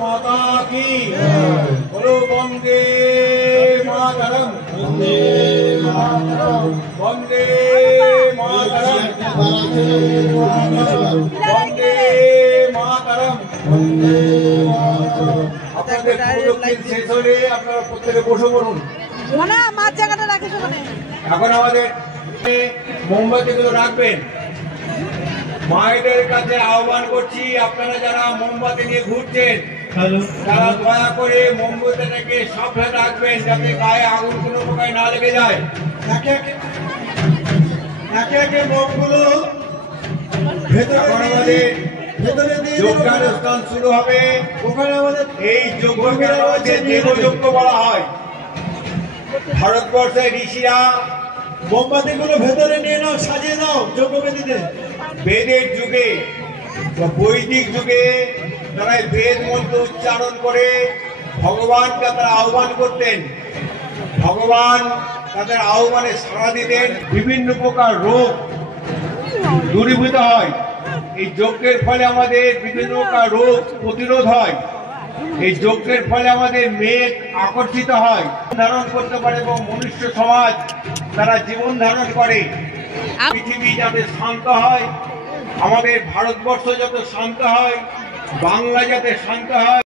माता की बोलो। वंदे मातरम वंदे मातरम वंदे मातरम वंदे मातरम वंदे मातरम। আপনাদের প্রদক্ষিণ শেষ হলে আপনারা প্রত্যেকে বসে পড়ুন। না মাছ জায়গাটা রাখিস ওখানে। এখন আমাদের মোমবাতিগুলো রাখবেন। মায়েদের কাছে আহ্বান করছি, আপনারা যারা মোমবাতি নিয়ে ঘুরছেন তারা দয়া করে মোমবাতিটাকে সাবধানে রাখবেন যাতে গায়ে আগুন কোনো প্রকার না লেগে যায়। একে একে মোমগুলো ভেতরে যোগ্যানুষ্ঠান শুরু হবে। ওখানে আমাদের এই যজ্ঞকে দেবযজ্ঞ বলা হয়। ভারতবর্ষের ঋষিরা মোমবাতিগুলো ভেতরে নিয়ে নাও, সাজিয়ে দাও যজ্ঞবেদীতে। বেদের যুগে বৈদিক যুগে তারা বেদ মন্ত্র উচ্চারণ করে ভগবানকে তারা আহ্বান করতেন। ভগবান তাদের আহ্বানে সাড়া দিতেন। বিভিন্ন প্রকার রোগ দূরীভূত হয়। এই যজ্ঞের ফলে আমাদের বিভিন্ন প্রকার রোগ প্রতিরোধ হয়। এই যজ্ঞের ফলে আমাদের মেঘ আকর্ষিত হয়, ধারণ করতে পারে এবং মনুষ্য সমাজ তারা জীবন ধারণ করে। পৃথিবী যাতে শান্ত হয়, আমাদের ভারতবর্ষ যাতে শান্ত হয়, বাংলা যাতে শান্ত হয়।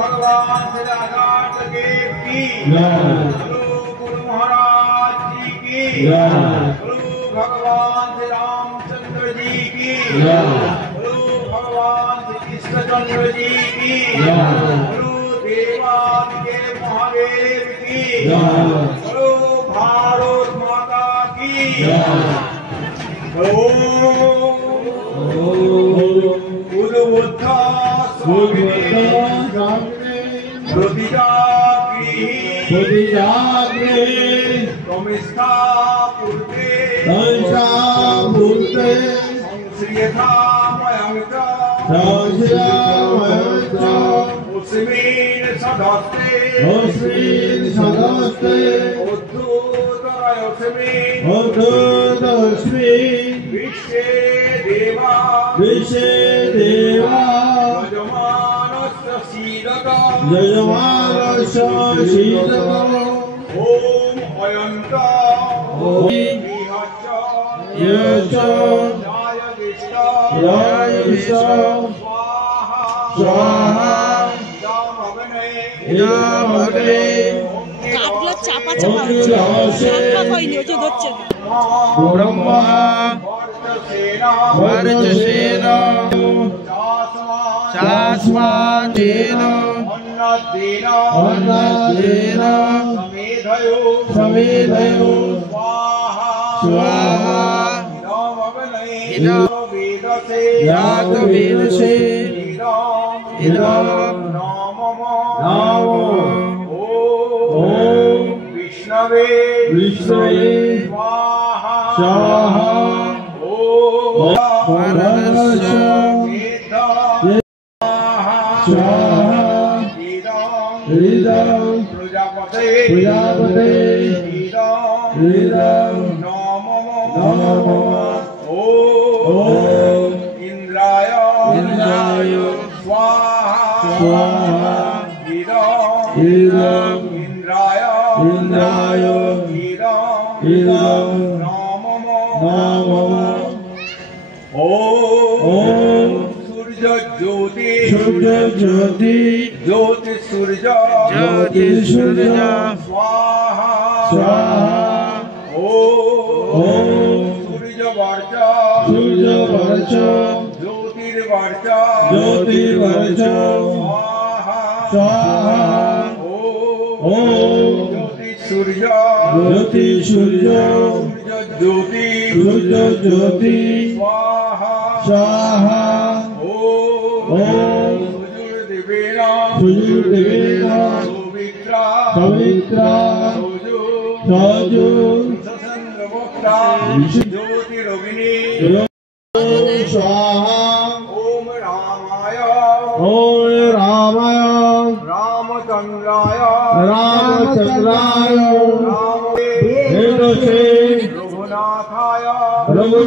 भगवान देव की, गुरु महाराज जी की, भगवान श्री रामचंद्र जी की, भगवान श्री कृष्णचंद्र जी की, गुरु देवादिदेव महादेव की, गुरु भारत माता की। ब्रह्मा वर्चसेन चास्मादेन अन्नदेन समेधयो स्वाहा इदं वेदसे इदं नमो ॐ विष्णवे स्वाहा वरदस्य प्रजापते नमो ॐ इंद्राय स्वाहा इंद्राय नमो ॐ सूर्य ज्योति सूर्य स्वाहा ॐ सूर्य वर्चा सूर्यवर्च ज्योतिर्वर्च ज्योतिर्वर्च स्वाहा स्वाहा ओम ज्योतिसूर्य ज्योतिसूर्य ज्योति सूर्यज्योति स्वाहा स्वाहा ओम सुजुर्देवेन सुजुर्देवेन सुवित्रा पवित्रा सजुर ससंगवक्ता ज्योतिरोगिणी स्वाहा ओम रामाय ओम रामाय रामचंद्राय रामचंद्राय राम भेदसे रघुनाथाय रघु